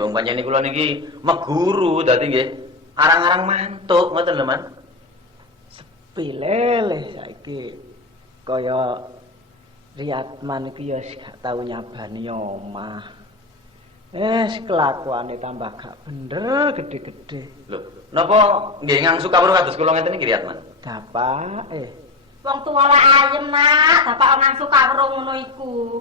nggih wong pancen kula niki meguru dadi nggih arang-arang mantuk ngoten lho Man. Pilih saiki kaya Riyatman iki ya gak tau nyabani omah. Kelakuane tambah gak bener gede-gede. Lho, napa nggih ngangsu kawruh kados kula ngeten iki Riyatman? Dapak Wong tuwa lek ayem nak, bapak ngangsu kawruh ngono iku.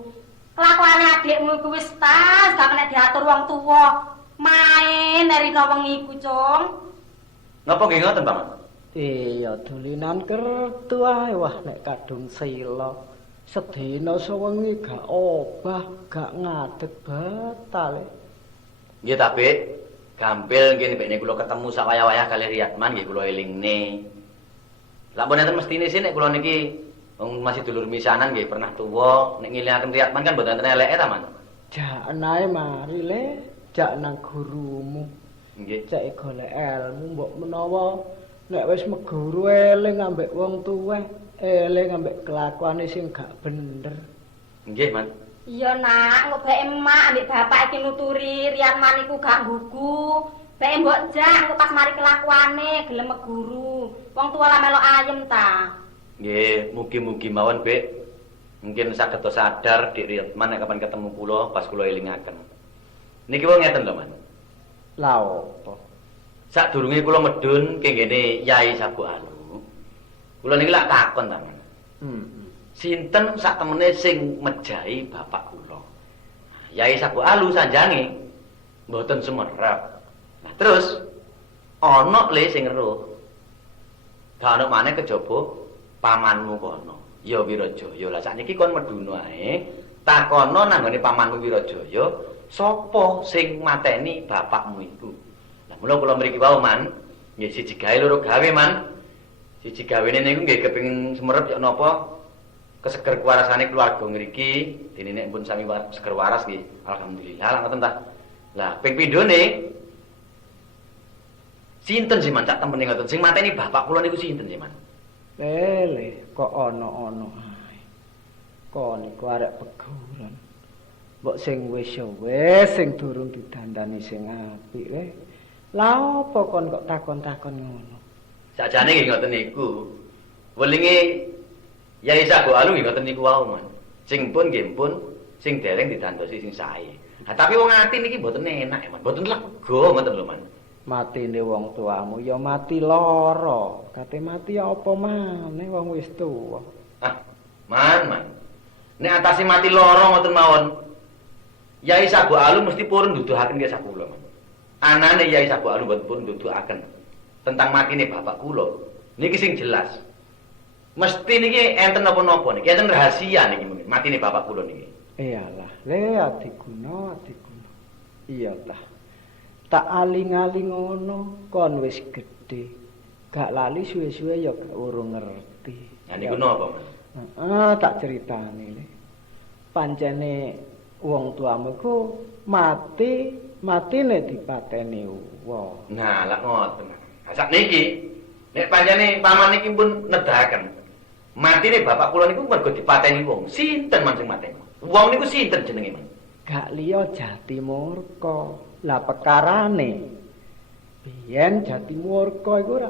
Kelakuane adikmu iku wis tas, gak kena diatur wong tuwa. Main nerino wengi iku, Cung. Napa nggih ngoten, Paman? Iya dolinan kertu ae wah nek kadung sila. Sedina sewengi gak obah, gak ngadeg batal. Nggih tapi gampil nggih nek kula ketemu sak wayah-wayah kali Riyatman nggih kula elingne. Lah pun enten mestine sih nek kula niki wong masih dulur misanan nggih pernah tuwa nek ngilingaken Riyatman kan mboten enten eleke ta, Man. Jaken ae mari le, jak nang gurumu. Nggih. Cek golek ilmu mbok menawa nek wis meguru eling ambek wong tuweh, eling ambek kelakuane sing gak bener. Nggih, Man. Iya nak, ngobek emak ambek bapak iki nuturi Riyatman iku gak nggugu. Bae mbok jak engko pas mari kelakuane gelem meguru. Wong tuwa lah melok ayem ta. Nggih, mugi-mugi mawon, Bek. Mungkin saged sadar Dik Riyatman nek kapan ketemu kula pas kula elingaken. Niki wong ngeten lho, Man. Lah opo? Sadurunge kula medhun kenggene Yai Sabu Alu. Kula niki lak takon ta, Man. Sinten sak temene sing mejahi bapak kula? Yai Sabu Alu sanjange mboten sumerep. Nah, terus ana le sing eruh. Gak ana maneh kejaba pamanmu kono. Ya Wirajaya. Lah sakniki kon medhuna ae, takono nanggone pamanmu Wirajaya, sapa sing mateni bapakmu iku. Lah mula kula mriki wau, Man. Nggih siji gawe loro gawe, Man. Siji gawene niku nggih kepengin sumerep ya napa keseger kuwarasane keluarga ngriki, dene nek pun sami seger waras nggih. Alhamdulillah lah ngoten ta. Lah ping pindhone sinten sih Man cak temene ngoten sing mateni bapak kula niku sinten sih Man? Lele kok ana-ana ae. Kok niku arek peguran. Mbok sing wis ya wis sing durung didandani sing apik Lah apa kon kok takon-takon ngono? Sakjane nggih ngoten niku. Welinge Yai Sabu Alu nggih ngoten niku wau, Man. Sing pun nggih pun sing dereng didandosi sing sae. Nah, tapi wong ati niki mboten enak, Man. Mboten lega ngoten lho, Man. Matine wong tuamu ya mati lara. Kate mati apa maneh wong wis tuwa. Ah, Man. Nek atase mati lara ngoten mawon. Yai Sabu Alu mesti purun nuduhaken nggih sak kula, Man. Anane Yai Sabu Alu mboten pun nuduhaken tentang matine bapak kula. Niki sing jelas. Mesti niki enten napa-napa niki, enten rahasia niki matine bapak kula niki. Iyalah, le adiguna. Iya tah. Tak aling-aling ngono, kon wis gedhe. Gak lali suwe-suwe ya gak urung ngerti. Nah niku napa, Man? Tak critani le. Pancene wong tuamu ku matine dipateni wong. Nah, lak ngoten. Nah, sakniki nek pancene paman niki pun nedahaken. Matine bapak kula niku mergo dipateni wong. Sinten Man sing mateni? Wong niku sinten jenenge, Man? Gak liya Jatimurka. Lah pekarane biyen Jatimurka iku ora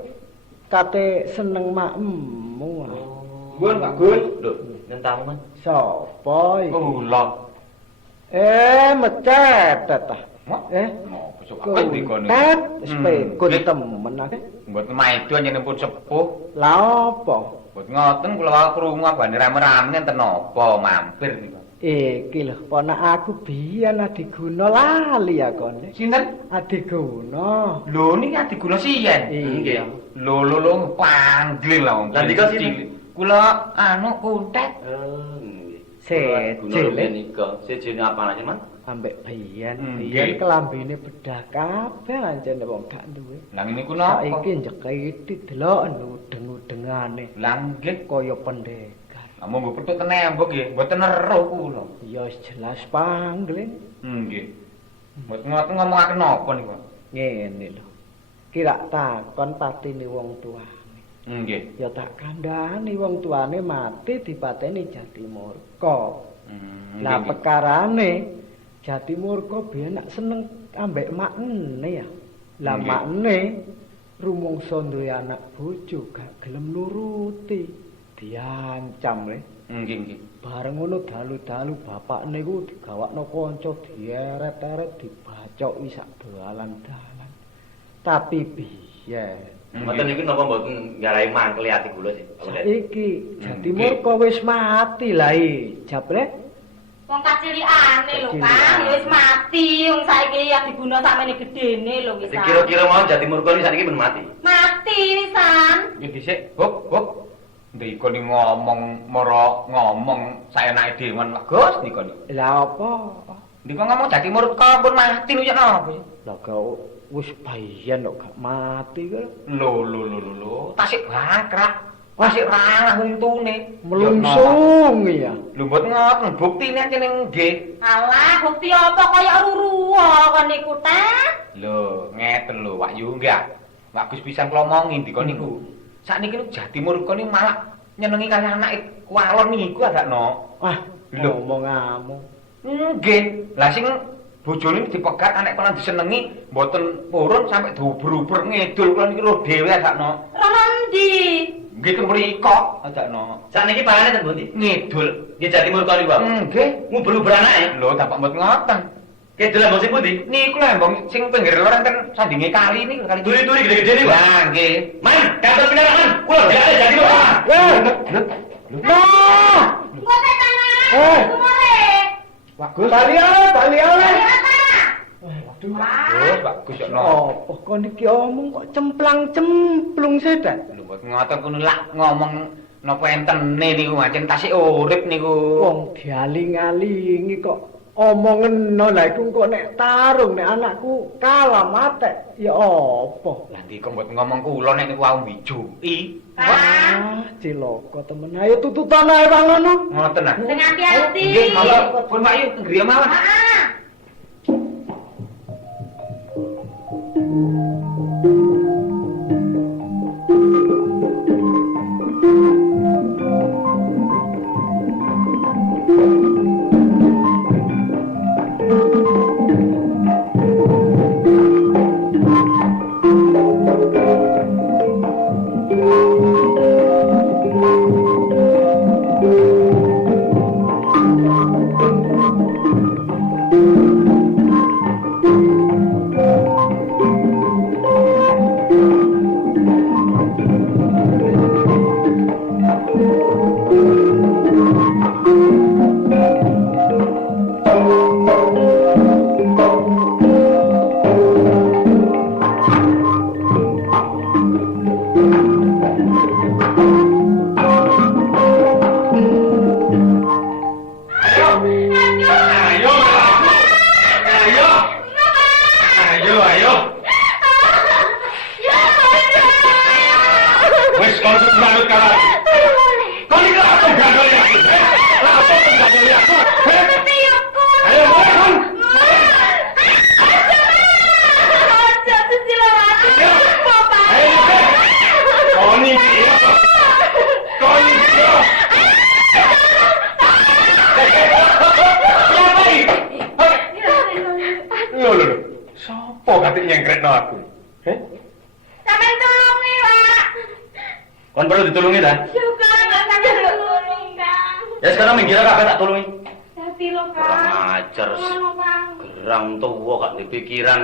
kate seneng makmu. Gun, Pak Gun. Lho, nentamu, Man. Sapa iki? Kula. Mecet ta. Ngopo sok apa dikone? Sepekun temen akeh. Mboten maido nyenipun sepuh. Lah apa? Mboten ngoten kula wae krungu abane rame-rame enten napa mampir niku. Iki lho, ponak aku biyen Adiguna lali ya kon. Sinten? Adiguna. Lho niki Adiguna siyen. Iya. Lho panggil lah wong. Lah dika sinten? Kula anu kuntet. Nggih. Sejele nika. Sejene apa aja, Man? ambek biyen. Nggih. Biyen kelambine bedah kabeh ancene wong gak duwe. Lah niku napa? Saiki njeketi delok udeng-udengane. Lah nggih Kaya pendekar. Monggo petuk tenembok nggih, mboten eruh kula. Ya wis jelas panggling. Nggih. Mboten ngoten ngomongaken napa niku? Ngene lho. Kira takon patine wong tuane. Nggih. Ya tak kandhani wong tuane mati dipateni Jatimurka. Lah nggih. pekarane Jatimurka biyen nak seneng ambek makne ya. Lah makne rumangsa duwe anak bojo gak gelem nuruti, diancam le. Nggih. Bareng ngono dalu-dalu bapakne ku digawakno kanca dieret-eret dibacoki sak dalan-dalan. Tapi piye? Mboten niku napa mboten nggarai mangkle ati kula sih. Iki Jati Murka wis mati lah ijab le. Wong kacilikane lho Kang, ya wis mati. Wong saiki ya diguna sakmene gedene lho wis. Kira-kira mau Jati Murka iki saniki ben mati. Mati wisan. Ya dhisik, Buk. Ndika ni ngomong saenake dhewe Gus nika niku. Lah apa? Ndika ngomong Jati Murka pun mati lho ya napa? Lah kok wis bayan kok gak mati kok. Lho. Tasik bangkrak. Tasik ranah untune. Melungsung ya. Lho mboten ngoten, buktine ning nggih. Alah, bukti apa kaya ruruwa kon niku ta? Lho, ngeten lho Wak Yu enggak. Bagus pisan kula omongi ndika niku. Sakniki niku Jati Murka ni malah nyenengi kali anake walon niku agakno. Wah, lho ngomong-ngomong. Nggih. Lah sing bojone dipegat anek kula disenengi mboten purun sampe diuber-uber ngidul kula niki lho dhewe agakno. Rono endi? Nggih ten mriko agakno. Sakniki pangane ten pundi? Ngidul. Nggih Jati Murka niku. Nggih. Nguber-uber anake. Lho dapak mboten ngoten. Kidul mbok sing pundi? Niku lho mbong sing pinggir lor enten sandinge kali niku kali. Turi-turi gede-gede niku. Lah nggih. Man, kantor pindahan. Kula gak Jati Murka. Nah! Mboten tanah. Tumore. Bagus. Bali ale. Waduh, bagus kok no. Oh, kok niki omong kok cemplang-cemplung sedan. Lho mboten ngoten kuwi lak ngomong napa entene niku pancen tasik urip niku. Wong dialing-alingi kok omongen no lah iku kok nek tarung nek anakku kalah mate ya apa? Lah ndika mboten ngomong kula nek niku wau mbijuki. Wah, cilaka temen. Ayo tututan ae Bang ngono. Ngoten ah. Sing hati-hati. Nggih, monggo pun Pak Yu griya mawon. Ah. Kon perlu ditulungi ta? Syukur enggak sampe ditulungi, Kang. Ya sekarang minggir kabeh tak tulungi. Dadi lho, Kang. Kurang ajar. Kang. Gerang tuwa gak dipikiran.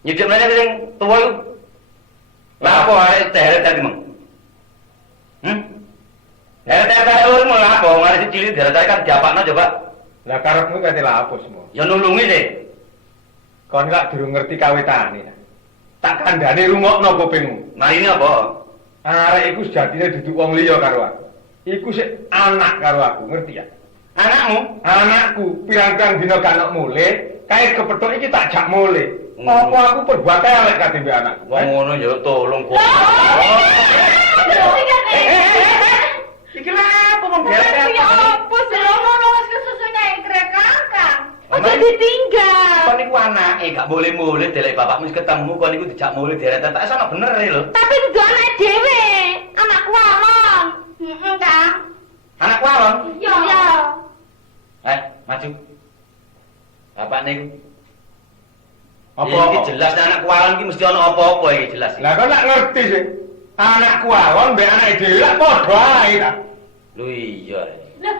Nyucuk meneh sing tuwa iku. Lah apa arek teret-teret mong? Teret-teret urung lha apa arek cilik teret kan diapakno coba. Lah karepmu kate lha apa semua? Ya nulungi sih. Kon gak durung ngerti kawitane. Tak kandhane rungokno kupingmu. Nah ini apa? Arek iku sejatine duduk wong liya karo aku. Iku sik anak karo aku, ngerti ya? Anakmu? Anakku pirang-pirang dina gak ono mule, kae kepethuk iki tak jak mule. Apa aku perbuat elek kate mbek anakku? Wong ngono ya tolong kok. Iki lha apa wong biasa? Ya apa sih ngono wis kesusunya engkrek Kang. Aja ditinggal. Kon niku anake gak boleh mulih delek bapakmu wis ketemu kon niku dijak mulih deretan tak sono bener lho. Tapi itu anak dhewe, anak walon. Heeh, Kang. Anak walon? Iya. Maju. Bapak niku Apa? Iki jelas anak kualon iki mesti ana apa-apa iki jelas. Lah kok nak ngerti sih. Anak kualon mbek anake dhewe lak padha ae ta. Lho iya. Lho,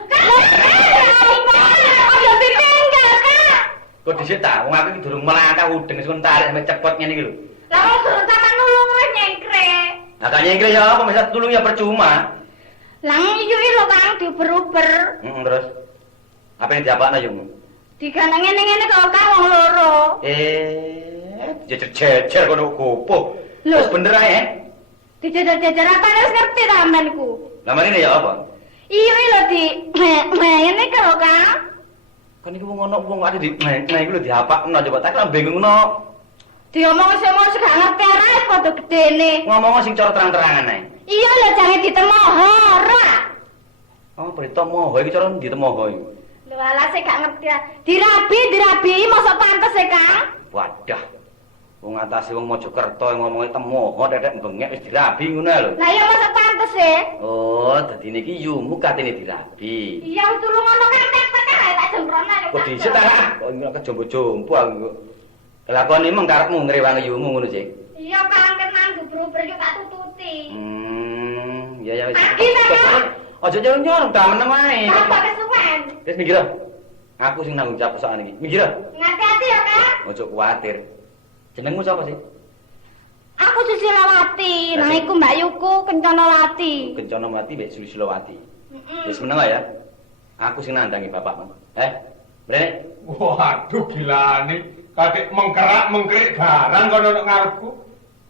ayo ditinggal, Kak. Kok dhisik ta, wong aku iki durung melangkah udeng wis tarik sampe cepot ngene iki lho. Lah kok durung sampean nulung wis nyengkrek. Lah kan nyengkre ya apa bisa tulung ya percuma. Lah iki lho Kang diuber-uber. Terus apa yang diapakna yo? Digandeng ngene-ngene kok Kang wong loro. Jejer-jejer kono gopo. Lho. Wis bener ae. Dijejer-jejer apa wis ngerti ta sampeanku? Lah marine ya apa? Iya lho di ngene kok Kang. Kan iku wong ana wong ade di iku lho diapakno coba tak kan bingungno. Diomong semua gak ngerti arah padha gedene. Ngomong sing cara terang-terangan ae. Iya lho jange ditemoho ora. Oh, berita moho iki cara ditemoho iki. Lho alah sik gak ngerti. Dirabi mosok pantes e Kang. Wadah. Wong atase wong Mojokerto ngomongnya temoho tetek bengek wis dirabi ngono lho. Lah iya mosok pantes e. Oh, dadi niki yumu katene dirabi. Iya tulung ngono kan tek-tek ae tak jembrone. Kok dhisik ta? Kok ora kejombo-jombo aku. Lakoni mung karepmu ngrewangi yumu ngono sih. Iya Kang kenan guber-guber yo tak tututi. Ya ya wis. Pagi ta. Aja nyor-nyor ta meneng ae. Apa kesuwen? Wis mikir. Aku sing nanggung jawab soal iki. Mikir. Ngati-ati ya Kang. Ojo kuwatir. Jenengmu sapa sih? Aku Susilawati, nah iku Mbak Yuku Kencanawati. Kencana mati mbek Susilawati. Wis meneng ya. Aku sing nandangi bapakmu. Mrene. Waduh gilane. Kadek mengkerak-mengkerik barang kono nek ngarepku.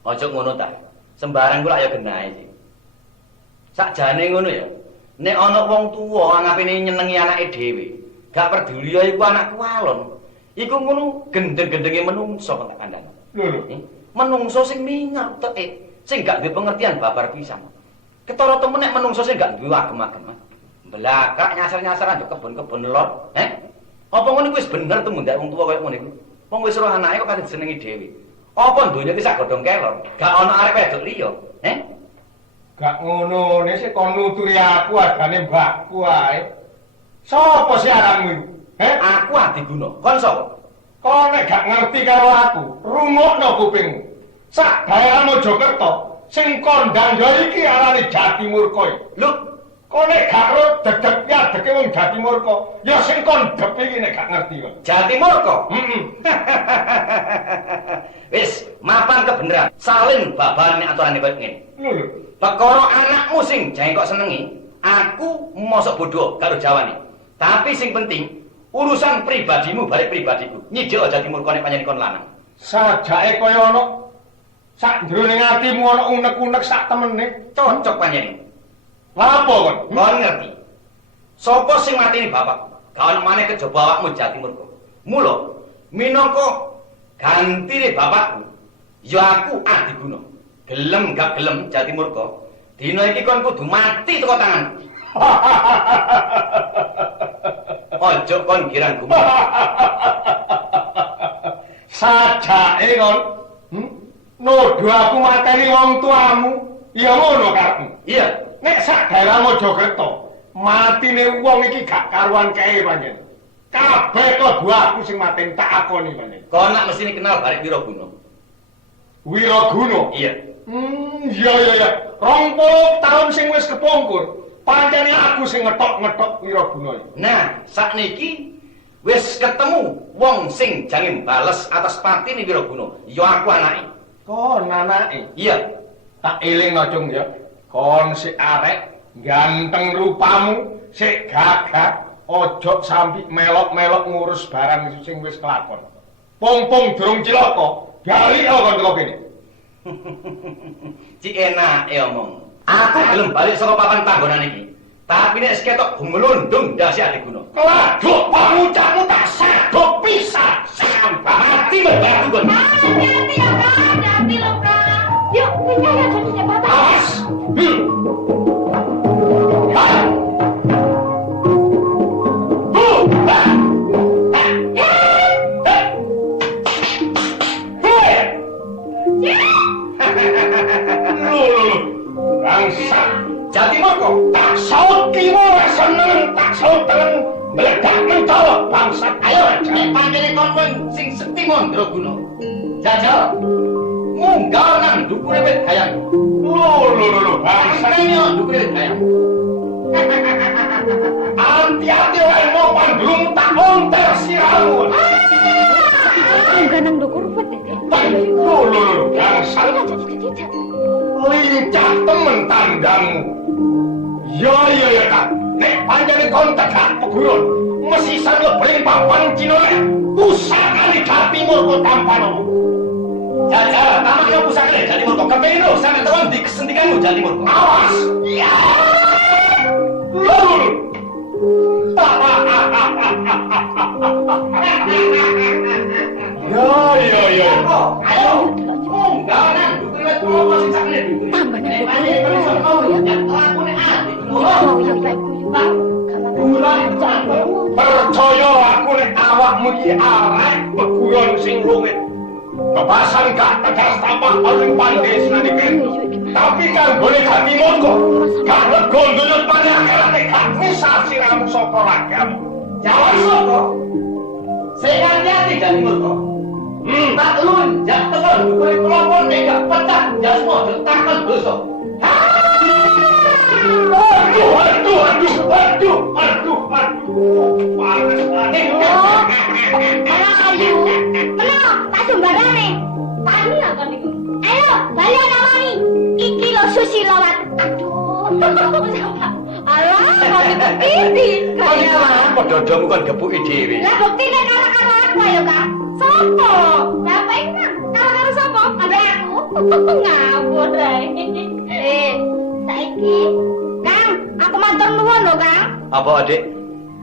Ojo ngono ta. Sembarang kula ya genahe sih. Sakjane ngono ya. Nek ana wong tuwa angapine nyenengi anake dhewe, gak peduli ya iku anak kualon. Iku ngono gendeng-gendenge menungso kok tak kandhani. Lho. Menungso sing mingat teke, sing gak duwe pengertian babar pisan. Ketara temen nek menungso sing gak duwe agem-agem. Belakak nyasar-nyasaran yo kebon-kebon lor. Apa ngono kuwi wis bener tumundak wong tuwa koyo ngono iku? Wong wis roh anake kok kadhe jenenge dhewe. Apa donya iki sak godhong kelor? Gak ana arek wedok liya, Gak ngono, nek sik kon nuturi aku adane mbakku ae. Sopo sih aranmu iku? Aku Adi Guna. Kon sapa? Kon nek gak ngerti karo aku, rungokno kupingmu. Sak daerah Mojokerto sing kondang ya iki arane Jatimurka. Lho, kon nek gak ro dedek ya deke wong Jatimurka, ya sing kondhep iki nek gak ngerti kok. Jatimurka? Wis, mapan kebenaran. Salin babane aturane koyo ngene. Lho. Perkara anakmu sing jengkok senengi, aku mosok bodoh karo jawane. Tapi sing penting urusan pribadimu balik pribadiku. Nyidhek aja Jatimurka nek panjenengan kon lanang. Sajake kaya ana sak jroning atimu ana unek-unek sak temene, Cocok panjenengan. Lapo kon? Kon ngerti. Sapa sing mateni bapakku? Gak ono maneh kejaba awakmu Jatimurka. Mula minangka gantine bapakku, ya aku Adi Guna. Gelem gak gelem Jatimurka, dina iki kon kudu mati teko tanganku. Ojo kon girang gumun. Sajake kon, nuduh aku mateni wong tuamu, ya ngono karepmu. Iya, Nek sak daerah Mojokerto, matine wong iki gak karuan kae pancen. Kabeh kok aku sing mateni tak akoni pancen. kon nak mesti kenal barek Wiraguna. Wiraguna? Iya. Iya. 20 tahun sing wis kepungkur. Pancene aku sing ngetok-ngetok Wiraguna iki. Nah, sakniki wis ketemu wong sing jange bales atas patine Wiraguna. Ya aku anake. Kon anake? Iya. Tak elingno cung ya. Kon sik arek, ganteng rupamu, sik gagah, ojo sampe melok-melok ngurus barang sing wis kelakon. Pung-pung durung cilaka, bali kon teko kene. Cik enak omong. Aku gelem balik saka papan panggonan iki. Tapi nek ketok gumlundung ndase Adi Guna. Keladuk pamucamu tak sadok pisan. Mati mbak kon. Hati-hati ya Kang, hati-hati lho Kang. Yuk, kita ya janjinya bapak. Awas. Jatimurka tak saut kiwa seneng tak saut tengen meledak mentol bangsat. ayo jane panjenengan kon sing sekti mandraguna. Jajal. Munggah nang ndukure wit gayam. Lho, bangsa. Ayo ndukure wit gayam. Hati-hati wae mau pandrung tak onter siramu. Munggah nang ndukur wit. Lho, bangsa. Lincah temen tandangmu. Ya, Kak. Nek panjane kon tegak peguron, mesti sanget bring papan Cina. Pusakane Gati Murka tampanono. Jajal, tamaknya pusakane Jati Murka. Kepengin lho sampe teron dikesentikanmu Jati Murka. Awas. Ya. Lul. Ya. Ayo, munggah nang ndukure wit apa sing sakne ndukure. Tambah nang Nek pancen sono ya lakune ati. Percaya aku nek awakmu iki arek peguron sing rumit. Kebasan gak tegas tapak paling pandai senane kene. Tapi kanggone Gati Murka, gak lega ndunyut panakane gak misah siramu saka ragamu. Jawab sapa? Sing ati Jati Murka. Tak lunjak tekan kowe kelopon nek gak pecah jasmu ditakon dosa. Aduh. Panas banget. Ayo, tak sembarane. Tani apa niku? Ayo, bali namani. Iki lho Susilowati. Aduh. Alah, kok pipi. Kaya padha domu kon gepuki dhewe. Lah buktine karo aku ayo, Kak. Sopo? Lah pengen karo sopo? Ambek aku. Ngawur ae. Saiki, Kang, aku matur nuwun lho, Kang. Apa, Adik?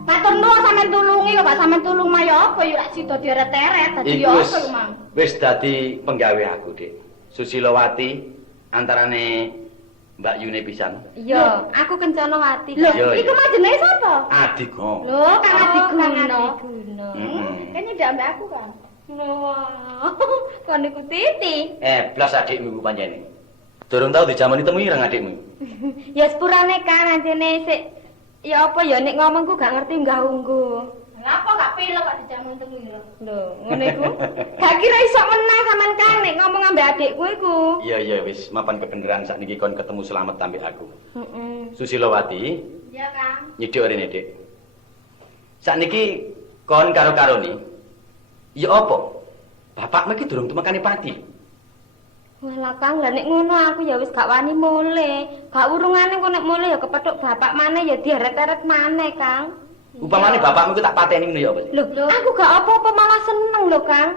Matur nuwun sampean tulungi kok, Pak. Sampean tulung maya apa yo lak sida diret-eret dadi yo apa, Mang. Wis dadi penggawe aku, Dik. Susilowati antarane Mbak Yune pisan. Iya, aku Kencanawati. Lho, iku mah jenenge sapa? Adikku. Lho, Kang Adiguna. Kayaknya ndak ambek aku, Kang. Wah, kon niku Titi. Blas adikmu ku pancene. Durung tau dijamani temui rang adikmu. Ya sepurane kan anjene sik ya apa ya nek ngomongku gak ngerti unggah-ungguh. Ngapa gak pilo kok dijaman temui lho. Ngono iku. Gak kira iso menang sampean Kang nek ngomong ambek adikku iku. Iya wis mapan kebenaran sakniki kon ketemu selamat ambek aku. Heeh. Susilowati. Iya, Kang. Nyidhik rene, Dik. Sakniki kon karo-karo ni. Ya apa? Bapakmu iki durung temekane pati. Lah Kang, lah nek ngono aku ya wis gak wani mule. Gak urungane kok nek mule ya kepethuk bapak maneh ya diaret-aret maneh, Kang. Upamane bapakmu ku tak pateni ngono ya apa sih? Lho, aku gak apa-apa malah seneng lho, Kang.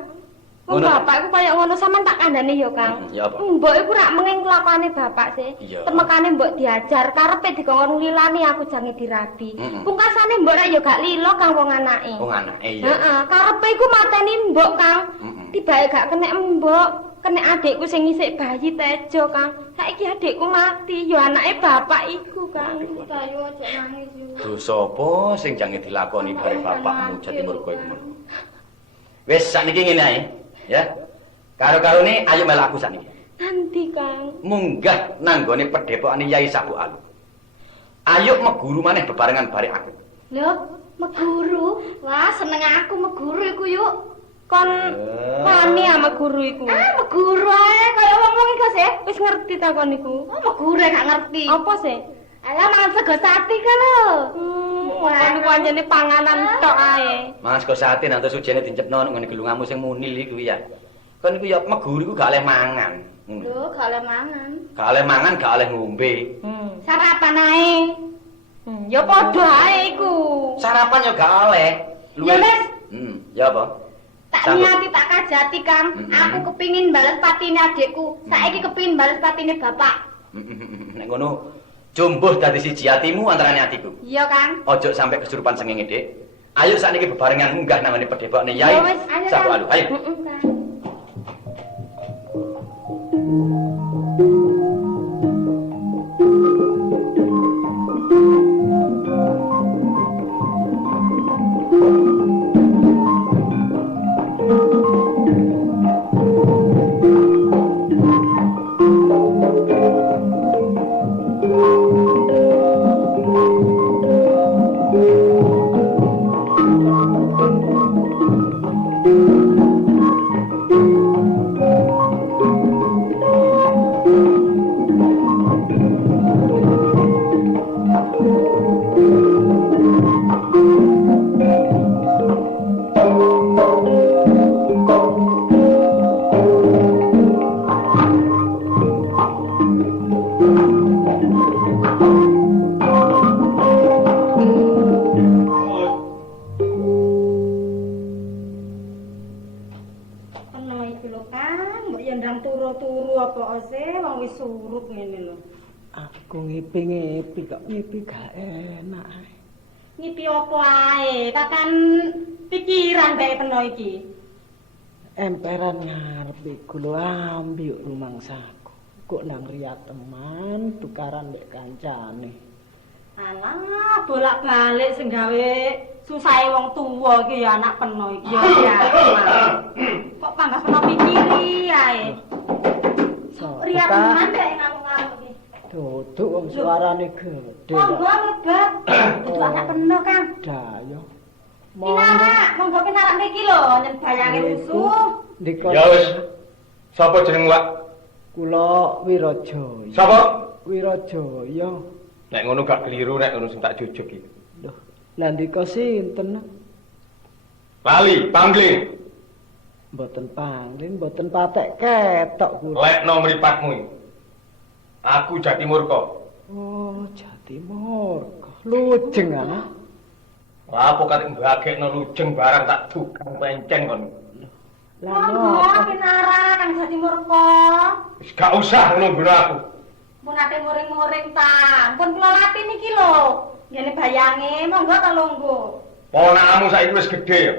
Wong Ngono. bapakku kaya ngono sampean tak kandhane ya, Kang. Ya apa? Mbok iku rak menging kelakuane bapak sih. Iya. Temekane mbok diajar, karepe dikongkon lilani aku jange dirabi. Mm-mm. Pungkasane mbok rak ya gak lilo Kang wong anake. Wong anake iya. Heeh, karepe iku mateni mbok, Kang. Mm-mm. Tibae gak kena mbok, kena adikku sing isik bayi Tejo, Kang. Saiki adikku mati, ya anake bapak iku, Kang. Ayo aja nangis yo. Dosa apa sing jange dilakoni bare bapakmu Jati Murka iku. Wis sakniki ngene ae, ya. Karo-karone ayo melok aku sakniki. Nanti, Kang. Munggah nang gone pedhepokane Yai Sapu Alu. Ayo meguru maneh bebarengan bare aku. Lho, meguru. Wah, seneng aku meguru iku yuk. Kon wani ama guru iku. Meguru ae kaya wong-wong iku sih. Wis ngerti ta kon iku? Oh, meguru gak ngerti. Apa sih? Alah mangan sego sate kan lho. Wah, iku anjene panganan tok ae. Mas kok sate nanti sujene dicepno ngene gelungamu sing munil iku ya. Kon iku ya meguru iku gak oleh mangan. Lho, gak oleh mangan. Gak oleh mangan, gak oleh ngombe. Sarapan ae. Ya padha ae iku. Sarapan ya gak oleh. Ya wis. Ya apa? Tak Sanggup. niati tak kajati, Kang. Aku kepingin bales patine adikku. Saiki kepingin bales patine bapak. Nek ngono jumbuh dadi siji atimu antarane atiku. Iya, Kang. Ojo sampai kesurupan sengenge, Dik. Ayo sakniki bebarengan munggah namane pedhepokne Yai Ya wis, ayo, Sapu Kang. Alu. Ayo. Kang. Ngono iki lho, Kang. Mbok yen ndang turu-turu apa ose wong wis surut ngene lho. Aku ngipi-ngipi kok ngipi gak enak. Ngipi apa ae? Kakan pikiran bae peno iki. Emperan ngarep iku lho ambek rumangsaku. Kok nang riya teman tukaran mbek kancane. Alah, bolak-balik sing gawe susahe wong tuwa iki ya anak peno iki ya. Kok panggah peno pikiri ae. Riya teman bae ngamuk-ngamuk iki. Duduk wong suarane gedhe. Monggo mlebat. Itu anak peno, Kang. Dayo. Monggo pinarak niki lho, nyen bayange rusuh. Ndika. Ya wis. Sapa jeneng Wak? Kula Wirajaya. Sapa? Wirajaya. Nek ngono gak keliru nek ngono sing tak jujuk iki. Loh, lha ndika sinten? Lali, pangling. Mboten panglin, mboten patek ketok kula. Lekno mripatmu iki. Aku Jatimurka. Oh, Jatimurka. Lujeng ana. Apa kate mbagekno lujeng barang tak tukang pencen kon. Lah Monggo napa? pinarak Kang Jatimurka. Wis gak usah nunggu aku. Mun ate muring-muring ta. Pun kula lapi niki lho. Ngene bayange, monggo ta lungguh. Ponakmu saiki wis gedhe ya.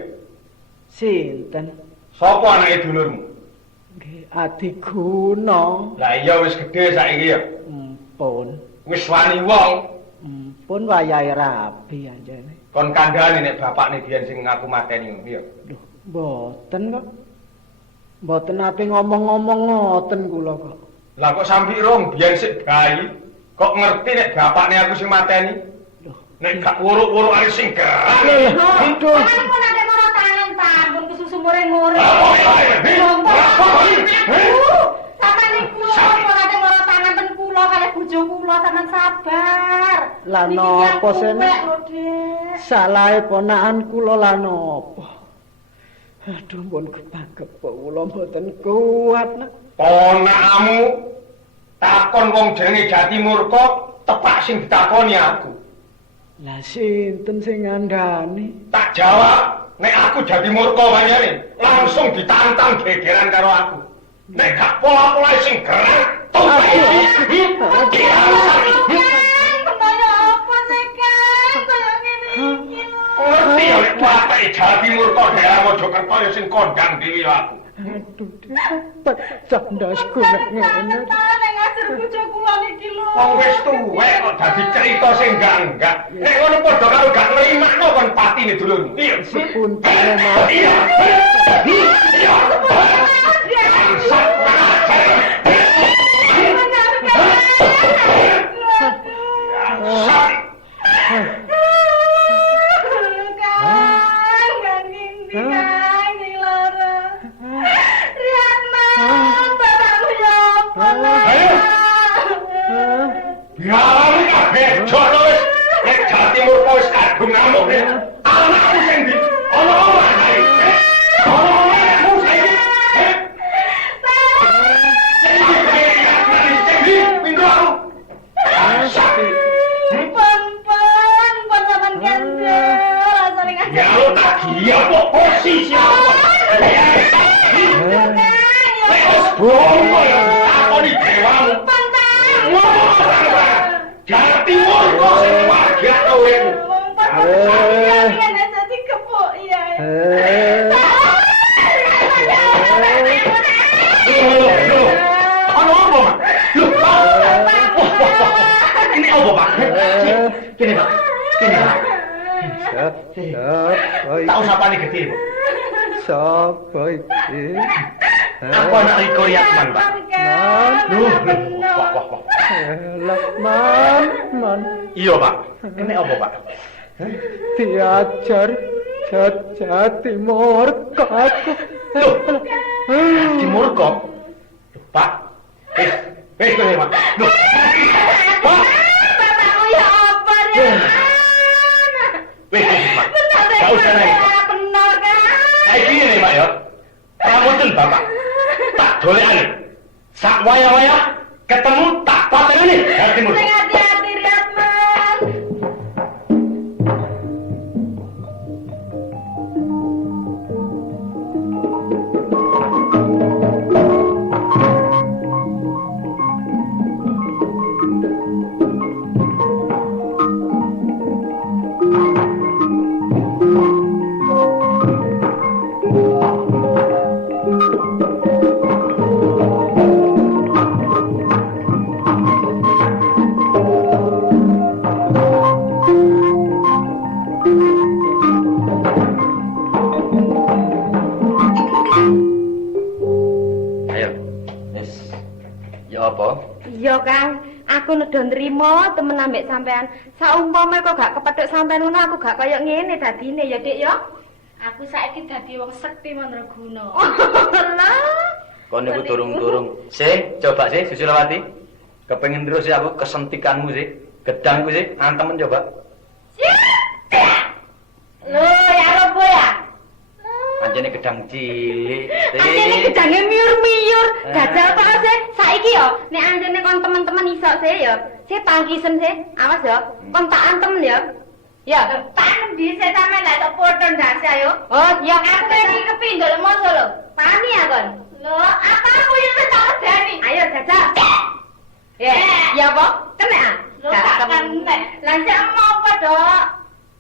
Sinten? Sapa anake dulurmu? Nggih, Adi Guna. Lah iya wis gedhe saiki ya. Pun. Wis wani wong. Pun wayahe rabi anjene. Kon kandhane nek bapakne biyen sing ngaku mateni ngono ya. Lho, mboten kok. Mboten ate ngomong-ngomong ngoten kula kok. Lah kok sampe rong biyen sik bayi kok ngerti nek bapakne aku sing mateni? Loh, Nek gak wuruk-wuruk ari sing gerah. aduh. Kan pun ate mara tangan ta, pun kesusu muring-muring. Sampeyan niku pun ate mara tangan ten kula kalih bojo kula tenan sabar. Lah Niki napa aku sen? wek lho, Dik. Salahe ponakan kula lan napa? Aduh, pun kepakepok kula mboten kuat. Nak. Ponakmu takon wong jenenge Jatimurka tepak sing ditakoni aku. Lah sinten sing ngandani? Tak jawab, nek aku Jatimurka wanyane langsung ditantang gegeran karo aku. Nek gak pola-pola sing gerah, Kaya apa sih, Kang? Kaya ngene iki lho. ngerti ya nek bapake Jatimurka daerah Mojokerto ya sing kondang dhewe ya aku. Aduh, pecah ndasku nek ngene. Nek ngajar bojo kula niki lho. Wong wis tuwek kok dadi cerita sing enggak. Nek ngono padha karo gak nrimakno kon patine dulurmu. Iya. Sepuntene Mas. Iya. Iya. Biar kabeh jono wis nek Jatimurka wis kadung ngamuk nek anakku sing ndi ana omah ae. Ana omahmu saiki. Ya lo tak dia kok posisi apa? Bongo ya takoni dewamu. Jatimurka sing wagakno kowe. Ano apa, Pak? Ini apa, Pak? Kini, Pak. Kini, Pak. Tahu siapa nih gede, Pak? Sapa iki? Aku anak Riko Yatman, Pak. Wah. Man. Iya, Pak. Ini apa, Pak? Diajar Jatimurka aku. Loh, Jatimurka? Pak. Kene, Pak. Loh. Pak. Bapakmu ya apa ya? Pak. Gak usah naik. Bener kan? Kayak gini nih, Pak, ya. Rambutan Bapak. Tak dolekane. Sak waya-waya ketemu tak pateni Jatimurka. Sing hati-hati, Riatman. Ayo. Wis. Ya apa? Iya, Kang. Aku nedo nrimo temen ambek sampean. Saumpama kok gak kepethuk sampean ngono aku gak kaya ngene dadine ya, Dik ya. Aku saiki dadi wong sekti mandraguna. Lah. Kon niku durung-durung. Sih, coba sih Susilawati. Kepengin terus sih aku kesentikanmu sih. Gedangku sih, antemen coba. Lho, ya apa ya? Pancene gedang cilik. Anjene gedange miur-miur. Gajal tok sih. Saiki yo, nek anjene kon temen-temen iso sih yo. Sih tangkisen sih. Awas yo. Kon tak antem yo. Ya, Tak bisa sampe lek tok foto ndas ayo. oh, ya Aku iki kepindhel moso lho. Pani ya kon. Lho, apa aku yo tak edani. Ayo jajal. Ya apa? Kena ah? Lho, tak kene. Lanjut mau apa, Dok?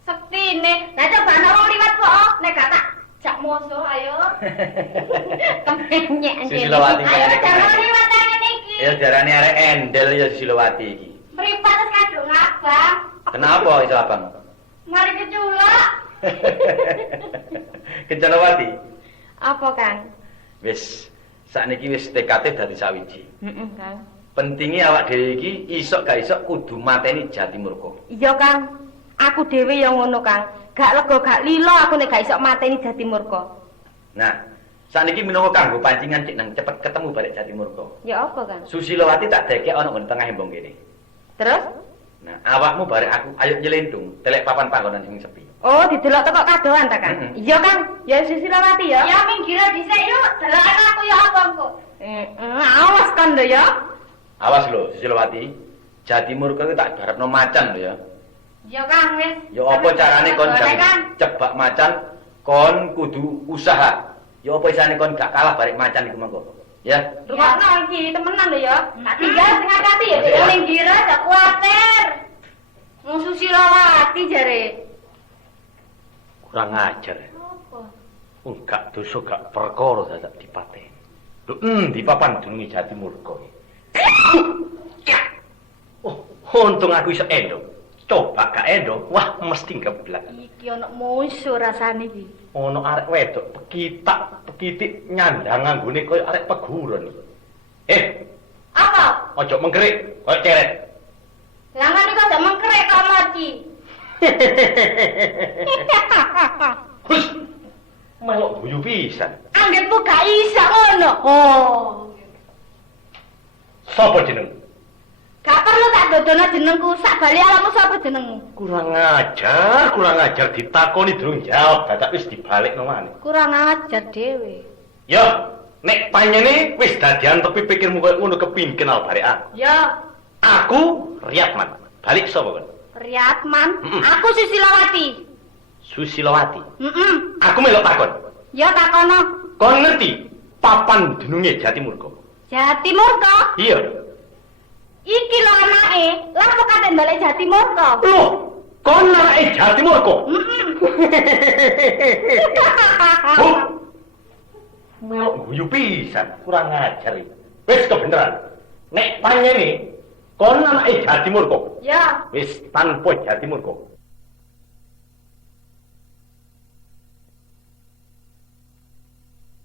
Sektine. Lah coba ana wong liwat kok, nek gak tak Jak moso ayo. kemenyek anjene. Susilawati Ayo kayane jangan kemenyek. liwat ngene iki. Ya jarane arek endel ya Susilawati iki. Mripat wis kadung abang. Kenapa iso abang? Mari keculak. Kencanawati. Apa, Kang? Wis sakniki wis tekate dadi sawiji. Kang. Pentinge awak dhewe iki iso gak iso kudu mateni Jatimurka. Iya, Kang. Aku dhewe yang ngono, Kang. Gak lega gak lilo aku nek gak iso mateni Jatimurka. Nah, sakniki minangka kanggo pancingan cek nang cepet ketemu balik Jatimurka. Ya apa, Kang? Susilawati tak dekek ana nang tengah embong kene. Terus? Nah, awakmu barek aku ayo nyelentung telek papan panggonan sing sepi. Oh, didelok teko kadoan ta, Kang? Mm-mm. Iya, Kang. Ya Susilawati ya. Ya minggir dhisik yuk. Deloken aku ya abangku. Awas kan lho ya. Awas lho Susilawati. Jatimurka iki tak garapno macan lho ya. Ya Kang wis. Ya apa carane kon Kang? cebak macan kon kudu usaha. Ya apa isane kon gak kalah barek macan iku mengko. Ya. Rungokno iki temenan lho ya. Tak tinggal sing hati ya. Masih ya? Minggir aja kuwatir. Wong Susilawati jare. Kurang ajar. Apa? Enggak dosa gak perkara dadak dipateni. Lho di papan dununge Jatimurka. Oh, untung aku iso endo. Coba gak endo, wah mesti geblak. Iki ana musuh rasane iki. Ono arek wedok pekitik nyandang nganggone koyo arek peguron iki. Apa? Ojo mengkerik, koyo ceret. Langan iki aja mengkerek kok moci. Hus. Melok guyu pisan. Anggepmu gak iso ngono. Oh. Sopo jeneng? Gak perlu tak dodono jenengku, sak bali alamu sapa jenengmu? Kurang ajar ditakoni durung jawab, dadak wis dibalekno maneh. Kurang ajar dhewe. Ya, nek panyene wis dadian tepi pikirmu koyo ngono kepingin kenal barek aku. Ya, Aku Riyatman. Balik sapa kon? Riyatman. Mm-mm. Aku Susilawati. Susilawati. Heeh. Aku melok takon. Ya takono. Kon ngerti papan dununge Jatimurka? Jatimurka. Iya. Iki lho anake, lha kok kate balik Jatimurka. Loh, kon anake Jatimurka? Oh. Melok guyu pisan, kurang ajar iki. Wis kebeneran. Nek panyene kon anake Jatimurka. Ya, Wis tanpa Jatimurka.